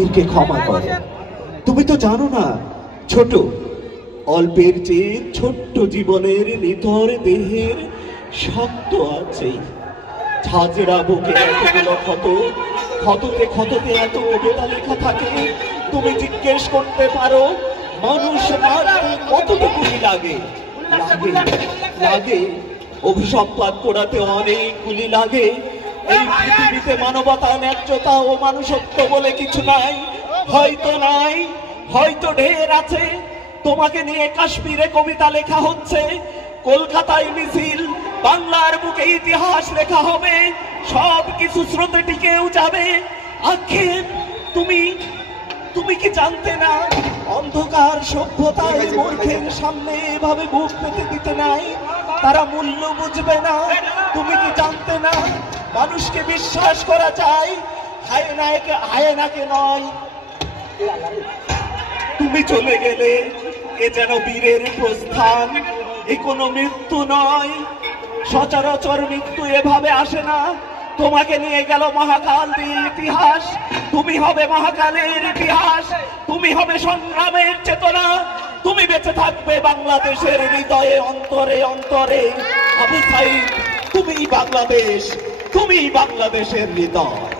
আমাদেরকে ক্ষমা করো। তুমি তো জানো না, ছোট, অল্পের চেয়ে ছোট্ট জীবনের নিথর দেহের শক্ত আছে। ঝাঁঝরা বুকে এতগুলো ক্ষত, ক্ষততে ক্ষততে এত কবিতা লেখা থাকে। তুমি জিজ্ঞেস করতে পারো মানুষ মারতে কতটুকুই লাগে? লাগে, লাগে। অভিশাপ পাঠ করাতে অনেকগুলি লাগে। এই পৃথিবীতে মানবতা, ন্যায্যতা ও মানুষত্ব বলে কিছু নাই। হয়তো নাই, হয়তো ঢের আছে। তোমাকে নিয়ে কাশ্মীরে কবিতা লেখা হচ্ছে, কলকাতায় মিছিল, বাংলার বুকে ইতিহাস লেখা হবে। সব কিছু স্রোতে টিকেও যাবে। আক্ষেপ, তুমি কি জানতে না অন্ধকার সভ্যতায় মূর্খের সামনে এভাবে বুক পেতে দিতে নাই? তারা মূল্য বুঝবে না। তুমি কি জানতে না মানুষকে বিশ্বাস করা যায়, হায়নাকে নয়? তুমি চলে গেলে এ যেন বীরের প্রস্থান, এ কোনো মৃত্যু নয়। সচরাচর মৃত্যু এভাবে আসে না। তোমাকে নিয়ে গেল মহাকাল দিয়ে ইতিহাস। তুমি হবে মহাকালের ইতিহাস, তুমি হবে সংগ্রামের চেতনা। তুমি বেঁচে থাকবে বাংলাদেশের হৃদয়ে, অন্তরে অন্তরে। আবু সাইদ, তুমি বাংলাদেশ, তুমি বাংলাদেশের হৃদয়।